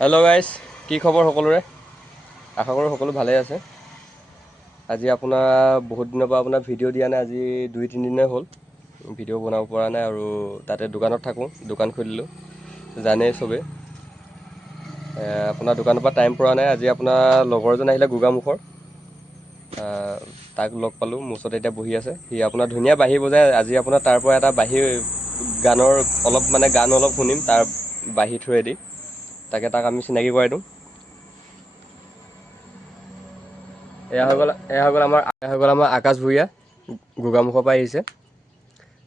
Hello' guys, কি খবৰ সকলোৰে? আশা কৰোঁ সকলো ভালেই আছে। আজি আপোনাৰ বহুত দিনৰ পৰা আপোনাৰ ভিডিঅ' দিয়া নাই, আজি 2-3 দিনেই হ'ল ভিডিঅ' বনাব পৰা নাই। আৰু তাতে দোকানত থাকোঁ, দোকান খুলিলোঁ, জানেই চবেই। আপোনাৰ দোকানৰ পৰা টাইম পৰা নাই। আজি আপোনাৰ লগৰ এজন আহিলে গোগামুখৰ, তাক লগ পালোঁ, মোৰ ওচৰতে এতিয়া বহি আছে। সি আপোনাৰ ধুনীয়া বাঁহী বজায়। আজি আপোনাৰ তাৰ পৰা এটা বাঁহী গানৰ গান অলপ শুনিম তাৰ বাঁহী থ্ৰুৱেদি। তাক আমি চিনাকি কৰাই দিওঁ। এয়া হৈ গ'ল আমাৰ আকাশ ভূঞা, গোগামুখৰ পৰা আহিছে।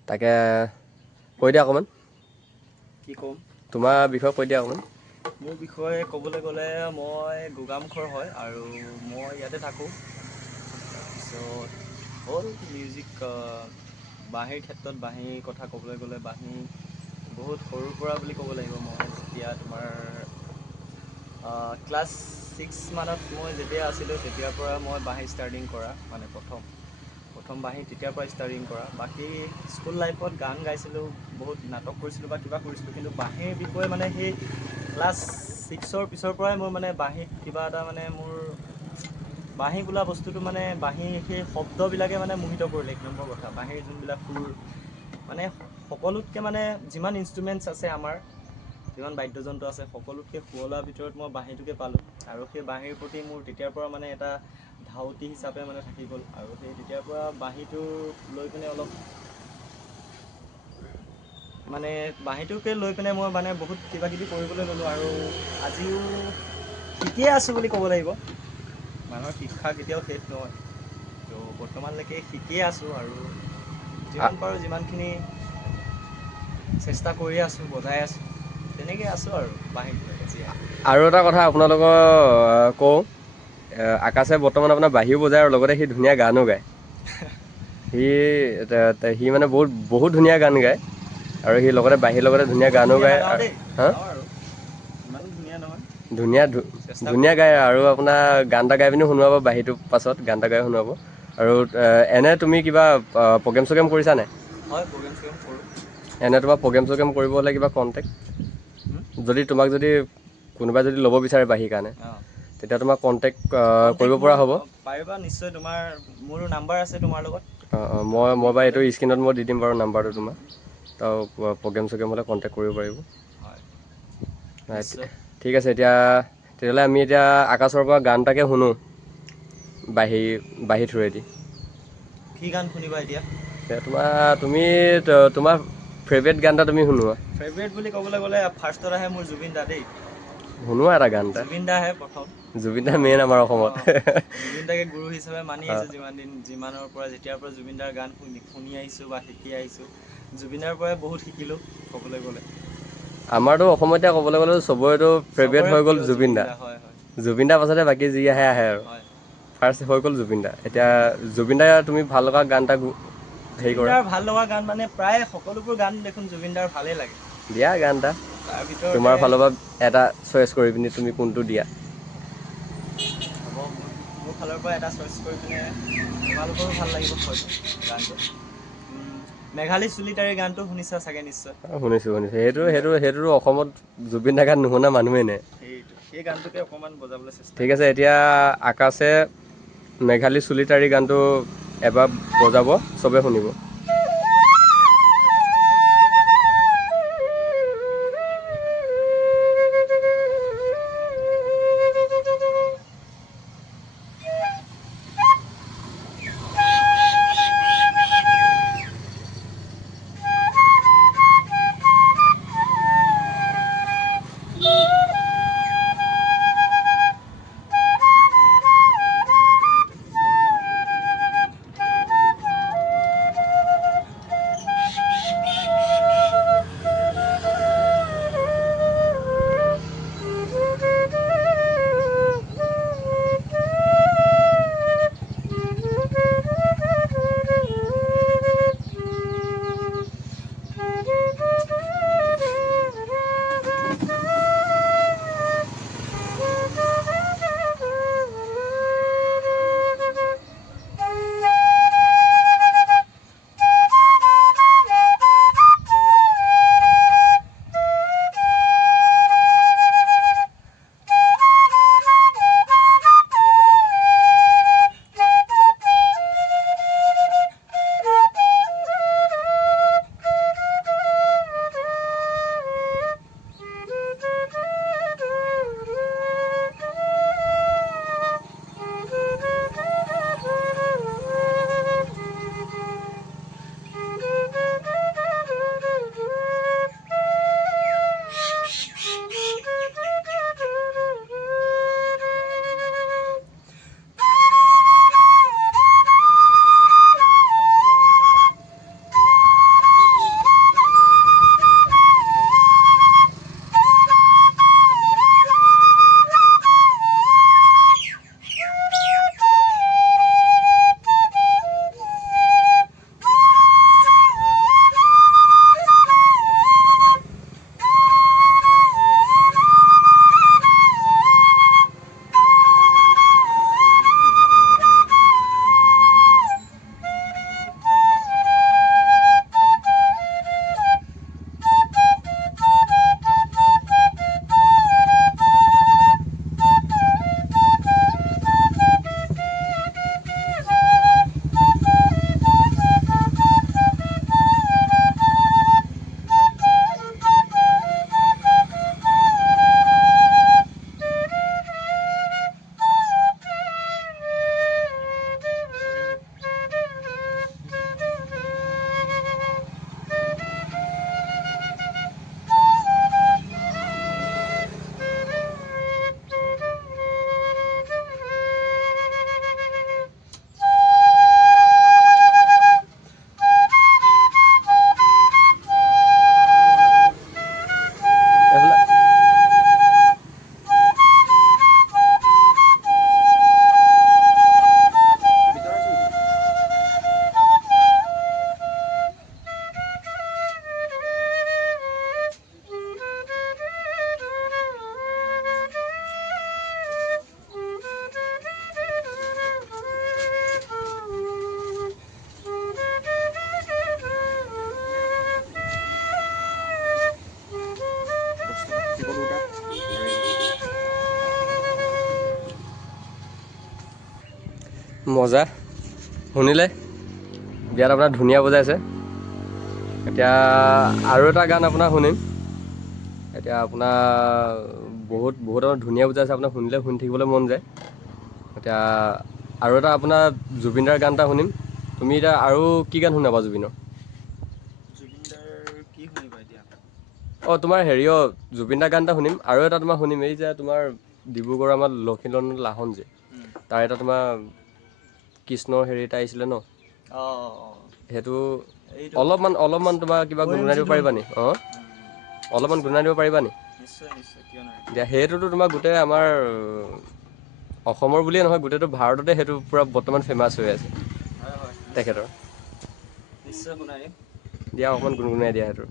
তাকে কৈ দিয়া অকণমান, কি ক'ম? তোমাৰ বিষয়ে কৈ দিয়া অকণমান। মোৰ বিষয়ে ক'বলৈ গ'লে মই গোগামুখৰ হয় আৰু মই ইয়াতে থাকোঁ। তাৰপিছত হ'ল মিউজিক, বাঁহীৰ ক্ষেত্ৰত বাঁহীৰ কথা ক'বলৈ গ'লে বাঁহী বহুত সৰুৰ পৰা বুলি ক'ব লাগিব। মই যেতিয়া তোমাৰ ক্লাছ 6 মানত মই যেতিয়া আছিলোঁ তেতিয়াৰ পৰা মই বাঁহী ষ্টাৰ্টিং কৰা, মানে প্ৰথম বাঁহী তেতিয়াৰ পৰা ষ্টাৰ্টিং কৰা। বাকী স্কুল লাইফত গান গাইছিলোঁ, বহুত নাটক কৰিছিলোঁ বা কিবা কৰিছিলোঁ, কিন্তু বাঁহীৰ বিষয়ে মানে সেই ক্লাছ 6ৰ পিছৰ পৰাই মোৰ মানে বাঁহীত কিবা এটা মানে মোৰ বাঁহী বোলা বস্তুটো মানে বাঁহীৰ সেই শব্দবিলাকে মানে মোহিত কৰিলে। 1 নম্বৰ কথা, বাঁহীৰ যোনবিলাক সুৰ মানে সকলোতকৈ মানে যিমান ইনষ্ট্ৰুমেণ্টছ আছে আমাৰ, যিমান বাদ্যযন্ত্ৰ আছে, সকলোতকৈ শুৱলাৰ ভিতৰত মই বাঁহীটোকে পালোঁ। আৰু সেই বাঁহীৰ প্ৰতি মোৰ তেতিয়াৰ পৰা মানে এটা ধাউতি হিচাপে মানে থাকি গ'ল। আৰু সেই তেতিয়াৰ পৰা বাঁহীটো লৈ পিনে অলপ মানে বাঁহীটোকে লৈ পিনে মই মানে বহুত কিবাকিবি কৰিবলৈ ল'লোঁ। আৰু আজিও শিকিয়ে আছোঁ বুলি ক'ব লাগিব। মানুহৰ শিক্ষা কেতিয়াও শেষ নহয়, তো বৰ্তমানলৈকে শিকিয়ে আছোঁ। আৰু যিমান পাৰোঁ যিমানখিনি চেষ্টা কৰি আছোঁ, বজাই আছোঁ, তেনেকৈ আছোঁ আৰু বাঁহীত জীয়াই। আৰু এটা কথা আপোনালোকৰ কওঁ, আকাশে বৰ্তমান আপোনাৰ বাঁহীও বজায় আৰু লগতে সি ধুনীয়া গানো গায়। সি মানে বহুত ধুনীয়া গান গায়। আৰু সি লগতে বাঁহীৰ লগতে ধুনীয়া গানো ধুনীয়া গায়। নাগাওঁ দেই, হা, গাওঁ আৰু ইমানো ধুনীয়া নহয়, চেষ্টা ধুনীয়া কৰোঁ। গায়। আৰু আপোনাৰ গান এটা গাই পিনি শুনোৱাব, বাঁহীটো পাছত গান এটা গাই শুনোৱাব। আৰু এনে তুমি কিবা প্ৰগ্ৰেম চগ্ৰেম কৰিছা নাই? হয়, প্ৰগ্ৰেম চগ্ৰেম কৰোঁ। এনে তোমাৰ প্ৰগ্ৰেম চগ্ৰেম কৰিব হ'লে কিবা কণ্টেক্ট, যদি তোমাক যদি কোনোবাই যদি ল'ব বিচাৰে বাঁহীৰ কাৰণে, অঁ, তেতিয়া তোমাক কণ্টেক্ট কৰিব কণ্টেক্ট পৰা মোৰ হ'ব। পাৰিবা নিশ্চয়। মোৰো নাম্বাৰ আছে তোমাৰ লগত। মই তুমি বাৰু ক'লে এইটো স্ক্ৰীণত মই দি দিম বাৰু নাম্বাৰটো তোমাৰ। তো প্ৰগ্ৰেম চগ্ৰেম হ'লে কণ্টেক্ট কৰিব পাৰিব। হয়, নিশ্চয়। ঠিক আছে। তেতিয়াহ'লে আমি এতিয়া আকাশৰ পৰা গান এটাকে শুনো, বাঁহী থ্ৰুৱেদি। কি গান শুনিবা এতিয়া? তুমি তোমাৰ ফেভৰেট গান এটা তুমি শুনোৱা। ফেভৰেট বুলি ক'বলৈ গ'লে ফাৰ্ষ্টত আহে মোৰ জুবিন দা দেই। শুনোৱা এটা গান এটা। জুবিন দাহে প্ৰথম। জুবিন দা মেইন আমাৰ অসমত। জুবিন দাকে গুৰু হিচাপে মানি আহিছোঁ যিমানৰ পৰা, যেতিয়াৰ পৰা জুবিন দাৰ গান শুনি আহিছোঁ বা শিকি আহিছোঁ। জুবিনৰ পৰাই বহুত শিকিলোঁ ক'বলৈ গ'লে। আমাৰতো অসমতে ক'বলৈ গ'লে চবৰেতো ফেভৰেট চবৰে হৈ গ'ল প্ৰিয় জুবিন দা। হয় হয় জুবিন দাৰ পাছতে বাকী যি আহে আহে আৰু। হয়। ফাৰ্ষ্ট হৈ গ'ল জুবিন দা। এতিয়া জুবিন দাৰ তুমি ভাল লগা গান এটা হেৰি জুবিন কৰা। দাৰ ভাল লগা গান মানে প্ৰায় সকলোবোৰ গান দেখোন জুবিন দাৰ ভালেই লাগে। দিয়া গান এটা, তাৰ ভিতৰতে তোমাৰ ফালৰ পৰা এটা চইচ কৰি পিনি তুমি কোনটো দিয়া। হ'ব, মোৰ ফালৰ পৰা এটা চইচ কৰি পিনে তোমালোকৰো ভাল লাগিব হয়তো গানটো। মেঘালী চুলিতাৰীৰ গানটো শুনিছা চাগে নিশ্চয়। শুনিছোঁ। জুবিন দাৰ সেইটোতো অসমত জুবিন দা গান নুশুনা মানুহেই নাই। সেই গানটোকে অকণমান বজাবলৈ চেষ্টা ঠিক আছে, কৰিছোঁ। এতিয়া আকাশে মেঘালী চুলিতাৰী গানটো এবাৰ বজাব, চবে শুনিব। মজা শুনিলে বিয়াত আপোনাৰ ধুনীয়া বজাইছে এতিয়া আৰু এটা গান আপোনাৰ শুনিম এতিয়া আপোনাৰ বহুত ধুনীয়া বজাইছে আপোনাৰ শুনিলে শুনি থাকিবলৈ মন যায় এতিয়া আৰু এটা আপোনাৰ জুবিনদাৰ গান এটা শুনিম তুমি এতিয়া আৰু কি গান শুনাবা জুবিনৰ জুবিনদাৰ কি শুনিবা এতিয়া তোমাৰ হেৰিয় জুবিনদাৰ গান এটা শুনিম আৰু এটা তোমাৰ শুনিম এই যে তোমাৰ ডিব্ৰুগড় আমাৰ লক্ষীন্দৰ লাহন যে তাৰ এটা তোমাৰ কৃষ্ণৰ হেৰি এটা আহিছিলে ন সেইটো অলপমান তোমাৰ কিবা গুণগুণাই দিব পাৰিবা নি অলপমান গুণগুণাই দিব পাৰিবা নি নিশ্চয় কিয় নাই এতিয়া সেইটোতো তোমাৰ গোটেই আমাৰ অসমৰ বুলিয়ে নহয় গোটেইটো ভাৰততে সেইটো পূৰা বৰ্তমান ফেমাছ হৈ আছে হয় তেখেতৰ নিশ্চয় শুনাই দিম দিয়া অকণমান গুণগুণাই দিয়া সেইটো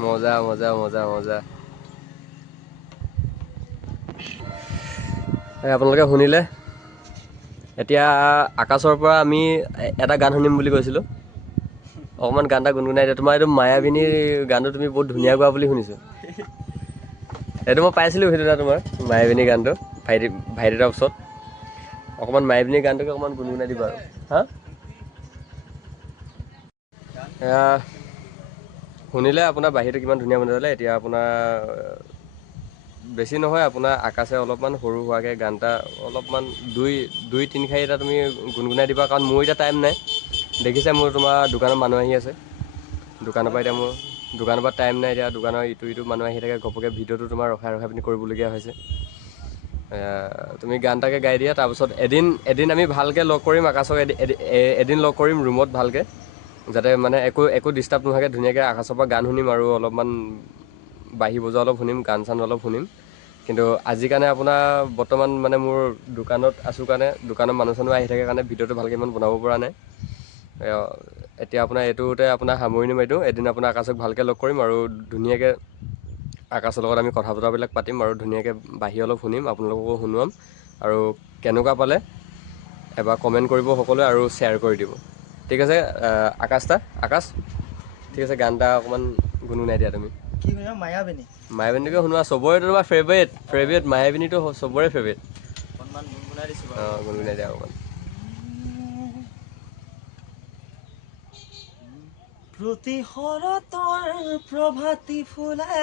মজা মজা মজা মজা আপোনালোকে শুনিলে এতিয়া আকাশৰ পৰা আমি এটা গান শুনিম বুলি কৈছিলোঁ অকণমান গান এটা গুণগুণাই দিয়া তোমাৰ এইটো মায়াবিনীৰ গানটো তুমি বহুত ধুনীয়া গোৱা বুলি শুনিছোঁ এইটো মই পাইছিলোঁ ভিডিঅ' এটা তোমাৰ মায়াবিনী গানটো ভাইটিৰ ওচৰত অকণমান মায়াবিনী গানটোকে অকণমান গুণগুণাই দিবা আৰু হা শুনিলে আপোনাৰ বাহিৰটো কিমান ধুনীয়া বনালে এতিয়া আপোনাৰ বেছি নহয় আপোনাৰ আকাশে অলপমান সৰু হোৱাকৈ গান এটা অলপমান দুই তিনি শাৰী এটা তুমি গুণগুণাই দিবা কাৰণ মোৰ এতিয়া টাইম নাই দেখিছে মোৰ তোমাৰ দোকানত মানুহ আহি আছে দোকানৰ পৰা এতিয়া মোৰ দোকানৰ পৰা টাইম নাই এতিয়া দোকানৰ ইটো মানুহ আহি থাকে ঘপকৈ ভিডিঅ'টো তোমাৰ ৰখাই পিনি কৰিবলগীয়া হৈছে তুমি গান এটাকে গাই দিয়া তাৰপিছত এদিন আমি ভালকৈ লগ কৰিম আকাশক এদিন লগ কৰিম ৰুমত ভালকৈ যাতে মানে একো ডিষ্টাৰ্ব নোহোৱাকৈ ধুনীয়াকৈ আকাশৰ পৰা গান শুনিম আৰু অলপমান বাঁহী বজোৱা অলপ শুনিম গান চান অলপ শুনিম কিন্তু আজিৰ কাৰণে আপোনাৰ বৰ্তমান মানে মোৰ দোকানত আছোঁ কাৰণে দোকানৰ মানুহ চানুহ আহি থাকে কাৰণে ভিডিঅ'টো ভালকৈ ইমান বনাব পৰা নাই এতিয়া আপোনাৰ এইটোতে আপোনাৰ সামৰণি মাৰি দিওঁ এদিন আপোনাৰ আকাশক ভালকৈ লগ কৰিম আৰু ধুনীয়াকৈ আকাশৰ লগত আমি কথা বতৰাবিলাক পাতিম আৰু ধুনীয়াকৈ বাঁহী অলপ শুনিম আপোনালোককো শুনোৱাম আৰু কেনেকুৱা পালে এবাৰ কমেণ্ট কৰিব সকলোৱে আৰু শ্বেয়াৰ কৰি দিব ঠিক আছে আকাশ ঠিক আছে, গান এটা অকণমান গুণগুণাই দিয়া তুমি। কি শুনিবা? মায়াবিনী। মায়াবিনীকে শুনোৱা, চবৰেতো তোমাৰ ফেভৰেট মায়াবিনীটো চবৰে ফেভৰেট। অকণমান গুণগুণাই দিছোঁ বাৰু। অঁ, গুণগুণাই দিয়া অকণমান। প্ৰতি শৰতৰ প্ৰভাতী ফুলে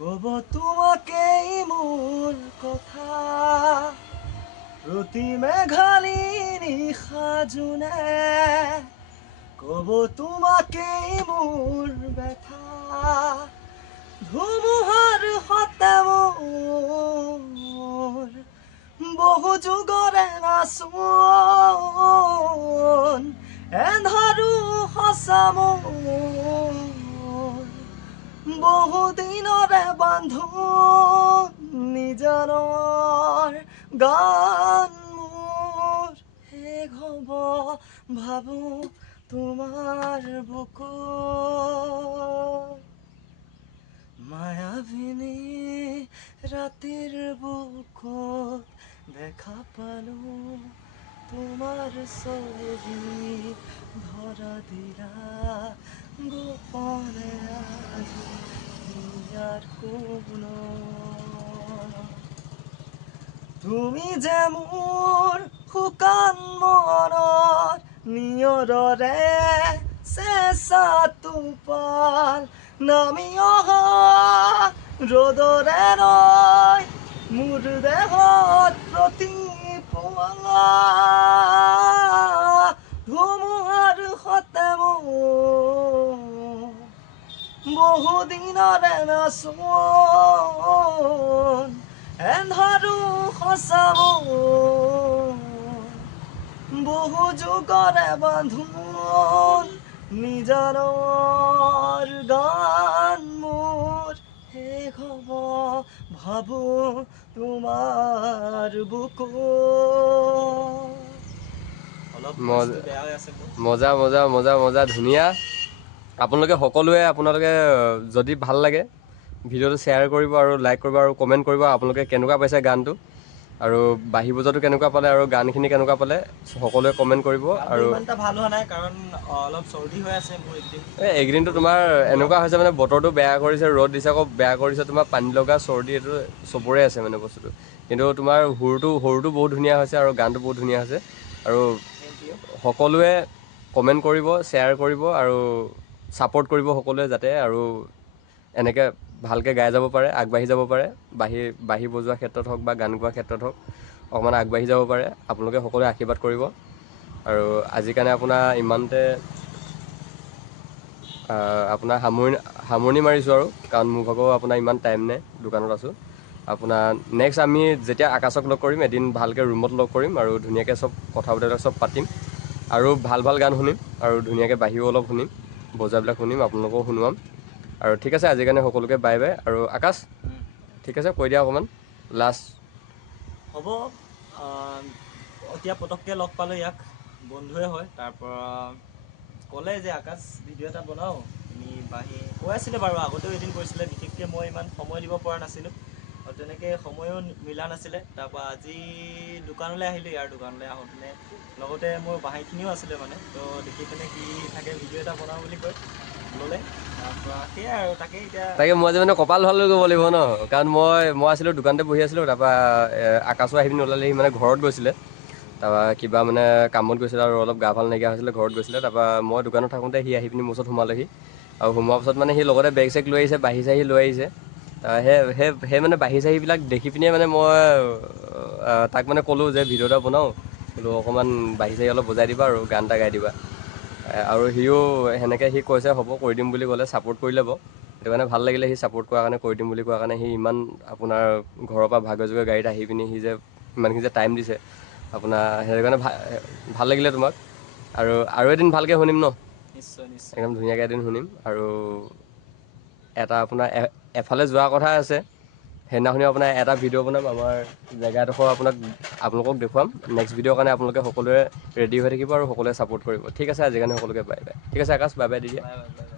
ক'ব তোমাকেই মোৰ কথা, প্ৰতি মেঘালী নিশা জোনে ক'ব তোমাকেই মোৰ ব্যথা, ধুমুহাৰ সতে মোৰ বহু যুগৰে নাচোন, এন্ধাৰো সঁচা মোৰ বহু দিনৰে বান্ধোন, নিজানৰ গান মোৰ শেষ হ'ব ভাবো তোমাৰ বুকুত, মায়াবিনী ৰাতিৰ বুকুত দেখা পালো তোমাৰ ছবি, ধৰা দিলা গোপনে আজি ইয়াৰ কোনত, তুমি যে মোৰ শুকান মনত নিয়ৰৰে চেঁচা টোপাল, নামি অহা ৰ'দৰে নৈ মোৰ দেহত প্ৰতিপুৱা, ধুমুহাৰ সতে মোৰ বহু দিনৰে নাচোন, এন্ধাৰো সঁচা মোৰ বহু যুগৰে বান্ধোন, নিজানৰ গান মোৰ শেষ হ'ব ভাবো তোমাৰ বুকুত। অলপ বেয়া হৈ আছে। মজা মজা মজা মজা ধুনীয়া। আপোনালোকে যদি ভাল লাগে ভিডিঅ'টো শ্বেয়াৰ কৰিব আৰু লাইক কৰিব আৰু কমেণ্ট কৰিব আপোনালোকে কেনেকুৱা পাইছে গানটো, আৰু বাঁহী বজোৱাটো কেনেকুৱা পালে আৰু গানখিনি কেনেকুৱা পালে সকলোৱে কমেণ্ট কৰিব। আৰু ইমান এটা ভাল হোৱা নাই কাৰণ অলপ চৰ্দি হৈ আছে মোৰ এইকেইদিন। এইকেইদিনটো তোমাৰ এনেকুৱা হৈছে মানে বতৰটো বেয়া কৰিছে, ৰ'দ দিছে আকৌ বেয়া কৰিছে, তোমাৰ পানী লগা চৰ্দি এইটো চবৰে আছে মানে বস্তুটো, কিন্তু তোমাৰ সুৰটো বহুত ধুনীয়া হৈছে আৰু গানটো বহুত ধুনীয়া হৈছে। আৰু সকলোৱে কমেণ্ট কৰিব, শ্বেয়াৰ কৰিব আৰু ছাপোৰ্ট কৰিব সকলোৱে, যাতে আৰু এনেকৈ ভালকৈ গাই যাব পাৰে, আগবাঢ়ি যাব পাৰে, বাঁহী বজোৱাৰ ক্ষেত্ৰত হওক বা গান গোৱাৰ ক্ষেত্ৰত হওক অকণমান আগবাঢ়ি যাব পাৰে। আপোনালোকে সকলোৱে আশীৰ্বাদ কৰিব। আৰু আজিৰ কাৰণে আপোনাৰ ইমানতে আপোনাৰ সামৰণি মাৰিছোঁ আৰু, কাৰণ মোৰ ভাগৰ আপোনাৰ ইমান টাইম নাই, দোকানত আছোঁ। আপোনাৰ নেক্সট আমি যেতিয়া আকাশক লগ কৰিম এদিন ভালকৈ ৰুমত লগ কৰিম আৰু ধুনীয়াকৈ চব কথা বতৰা চব পাতিম আৰু ভাল গান শুনিম আৰু ধুনীয়াকৈ বাঁহীও অলপ শুনিম, বজাবিলাক শুনিম, আপোনালোকেও শুনোৱাম। আৰু ঠিক আছে, আজিৰ কাৰণে সকলোকে বাই বাই। আৰু আকাশ ঠিক আছে, কৈ দিয়া অকণমান লাষ্ট। হ'ব, এতিয়া পটককৈ লগ পালোঁ ইয়াক, বন্ধুৱে হয়। তাৰপৰা ক'লে যে আকাশ ভিডিঅ' এটা বনাওঁ, তুমি বাঁহী কৈ আছিলে বাৰু, আগতেও এদিন কৈছিলে, বিশেষকৈ মই ইমান সময় দিব পৰা নাছিলোঁ আৰু তেনেকৈ সময়ো মিলা নাছিলে। তাৰপৰা আজি দোকানলৈ আহিলোঁ, ইয়াৰ দোকানলৈ আহোঁতে লগতে মোৰ বাঁহীখিনিও আছিলে মানে, তো দেখি পিনে সি থাকে ভিডিঅ' এটা বনাওঁ বুলি কৈ ল'লে। তাৰপৰা সেয়াই আৰু তাকে মই যে মানে কপাল ভাল ক'ব লাগিব ন, কাৰণ মই আছিলোঁ দোকানতে বহি আছিলোঁ, তাৰপৰা আকাশো আহি পিনি ওলালে, সি মানে ঘৰত গৈছিলে, তাৰপৰা কিবা মানে কামত গৈছিলে আৰু অলপ গা ভাল নাইকিয়া হৈছিলে, ঘৰত গৈছিলে। তাৰপৰা মই দোকানত থাকোঁতে সি আহি পিনি মোৰ ওচৰত সোমালেহি, আৰু সোমোৱাৰ পাছত মানে সি লগতে বেগ চেগ লৈ আহিছে, বাঁহী চাহী লৈ আহিছে। সেই মানে বাঁহী চাহীবিলাক দেখি পিনে মানে মই তাক মানে ক'লোঁ যে ভিডিঅ' এটা বনাওঁ, বোলো অকণমান বাঁহী চাহী অলপ বজাই দিবা আৰু গান এটা গাই দিবা। আৰু সিও সেনেকৈ সি কৈছে হ'ব কৰি দিম বুলি ক'লে, ছাপোৰ্ট কৰি ল'ব। সেইটো কাৰণে ভাল লাগিলে, সি ছাপোৰ্ট কৰাৰ কাৰণে, কৰি দিম বুলি কোৱাৰ কাৰণে। সি ইমান আপোনাৰ ঘৰৰ পৰা ভাগে যোগে গাড়ীত আহি পিনি সি যে ইমানখিনি যে টাইম দিছে আপোনাৰ, সেইটো কাৰণে ভাল লাগিলে তোমাক। আৰু এদিন ভালকৈ শুনিম ন, নিশ্চয় নিশ্চয় একদম ধুনীয়াকৈ এদিন শুনিম। আৰু এটা আপোনাৰ এফালে যোৱা কথা আছে, সেইদিনাখনি আপোনাৰ এটা ভিডিঅ' বনাম, আমাৰ জেগা এডোখৰ আপোনালোকক দেখুৱাম। নেক্সট ভিডিঅ'ৰ কাৰণে আপোনালোকে সকলোৱে ৰেডি হৈ থাকিব আৰু সকলোৱে ছাপোৰ্ট কৰিব। ঠিক আছে, আজিৰ কাৰণে সকলোকে বাই বাই। ঠিক আছে আকাশ, বাই বাই দি দিয়া। Bye bye bye bye.